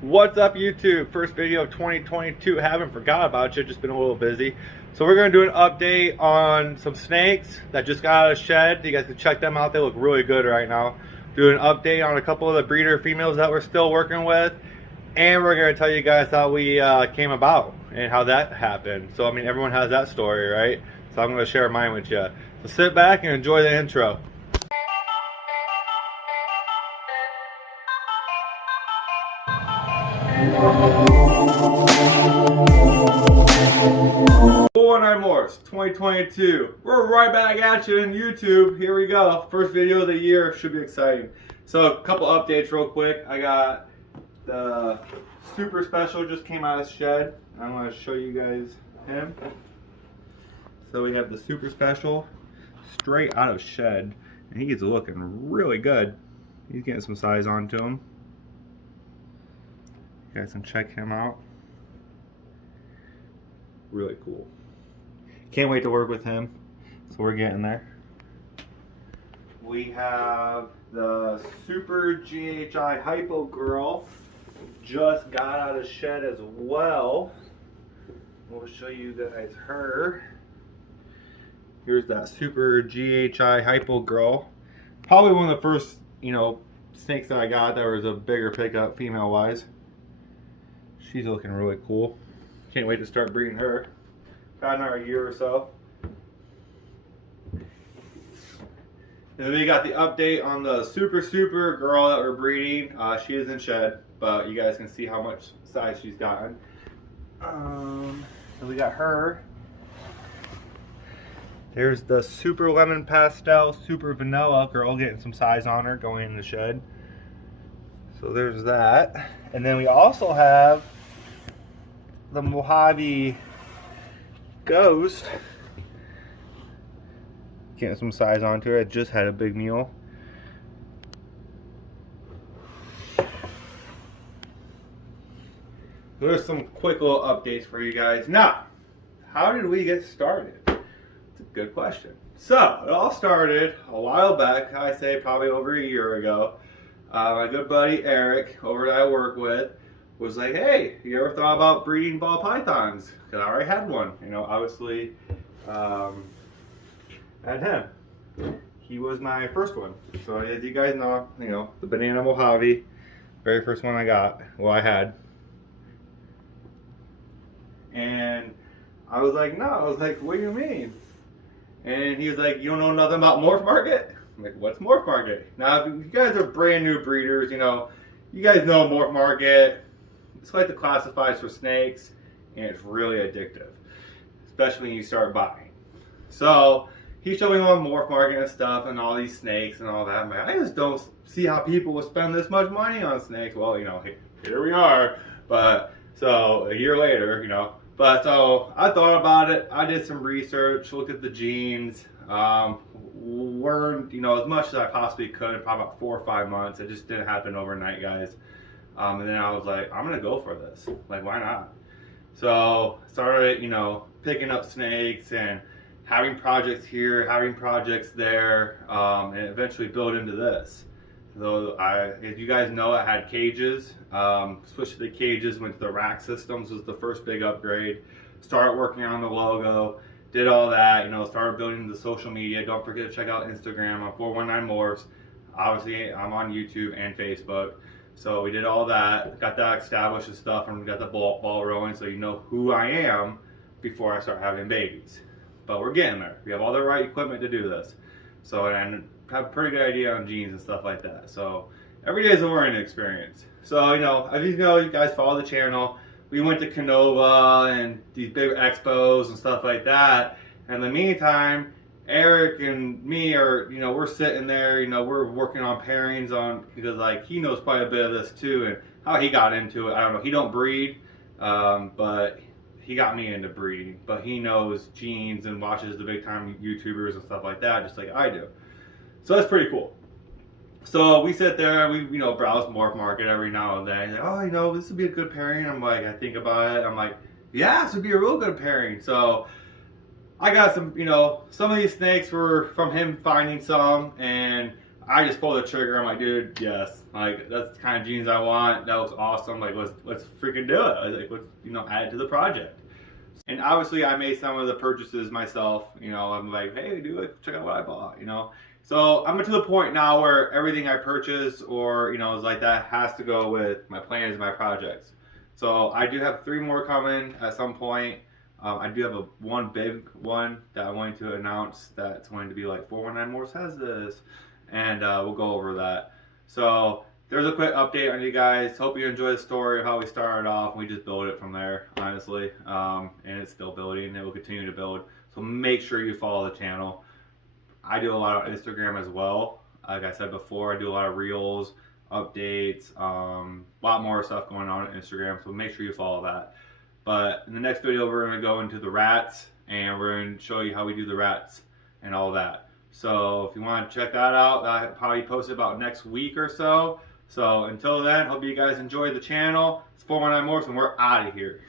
What's up, YouTube? First video of 2022. Haven't forgot about you, just been a little busy. So we're going to do an update on some snakes that just got out of shed. You guys can check them out. They look really good right now. Do an update on a couple of the breeder females that we're still working with. And we're going to tell you guys how we came about and how that happened. So, I mean, everyone has that story, right? So I'm going to share mine with you. So sit back and enjoy the intro. Morphs 2022. We're right back at you on YouTube. Here we go. First video of the year. Should be exciting. So a couple updates real quick. I got the super special just came out of the shed. I'm going to show you guys him. So we have the super special straight out of shed. And he's looking really good. He's getting some size onto him. You guys can check him out. Really cool. Can't wait to work with him. So we're getting there. We have the Super GHI Hypo Girl. Just got out of shed as well. We'll show you guys her. Here's that Super GHI Hypo Girl. Probably one of the first, snakes that I got that was a bigger pickup female wise. She's looking really cool. Can't wait to start breeding her. Got another year or so. And then we got the update on the super girl that we're breeding. She is in shed, but you guys can see how much size she's gotten. So we got her. There's the super lemon pastel, super vanilla girl getting some size on her going in the shed. So there's that. And then we also have the Mojave Ghost getting some size onto it. Just had a big meal. There's some quick little updates for you guys. Now, how did we get started? It's a good question. So it all started a while back. I say probably over a year ago. My good buddy Eric, over that I work with, was like, hey, you ever thought about breeding ball pythons? Because I already had one, obviously, had him. He was my first one. So as you guys know, the banana Mojave, very first one I got, I had. And I was like, no, what do you mean? And he was like, you don't know nothing about Morph Market? I'm like, what's Morph Market? Now, if you guys are brand new breeders, you guys know Morph Market. It's like the classifieds for snakes, and it's really addictive, especially when you start buying. So he showed me on Morph Market and stuff, and all these snakes and all that. I'm like, I just don't see how people would spend this much money on snakes. Well, here we are. But so a year later, But so I thought about it. I did some research, looked at the genes, learned as much as I possibly could in probably about 4 or 5 months. It just didn't happen overnight, guys. And then I was like, I'm gonna go for this. Like, why not? So started, picking up snakes and having projects here, having projects there, and eventually build into this. So as you guys know, I had cages. Switched to the cages, went to the rack systems was the first big upgrade. Started working on the logo, did all that, started building the social media. Don't forget to check out Instagram on 419 Morphs. Obviously, I'm on YouTube and Facebook. So we did all that, got that established and stuff, and we got the ball rolling so you know who I am before I start having babies. But we're getting there. We have all the right equipment to do this. So, and have a pretty good idea on genes and stuff like that. So every day is a learning experience. So, as you guys follow the channel, we went to Canova and these big expos and stuff like that. And in the meantime, Eric and me are, we're sitting there, we're working on pairings because he knows quite a bit of this too, and how he got into it, I don't know. He don't breed, but he got me into breeding, but he knows genes and watches the big time YouTubers and stuff like that, just like I do. So that's pretty cool. So we sit there, we browse Morph Market every now and then. Like, oh, this would be a good pairing. I'm like, I think about it. I'm like, yeah, this would be a real good pairing. So I got some, some of these snakes were from him finding some, and I just pulled the trigger. I'm like, dude, yes, like that's the kind of jeans I want. That looks awesome. Like, let's freaking do it. I was like, let's add it to the project. And obviously, I made some of the purchases myself. I'm like, hey, dude, check out what I bought. So I'm to the point now where everything I purchase or is like that has to go with my plans and my projects. So I do have 3 more coming at some point. I do have one big one that I'm going to announce that's going to be like 419 Morphs has this, and we'll go over that. So there's a quick update on you guys. Hope you enjoy the story of how we started off. We just built it from there, honestly, and it's still building. It will continue to build. So make sure you follow the channel. I do a lot on Instagram as well. Like I said before, I do a lot of reels, updates, a lot more stuff going on Instagram. So make sure you follow that. But in the next video, we're going to go into the rats, and we're going to show you how we do the rats and all that. So if you want to check that out, I'll probably post it about next week or so. So until then, hope you guys enjoy the channel. It's 419 Morphs, and we're out of here.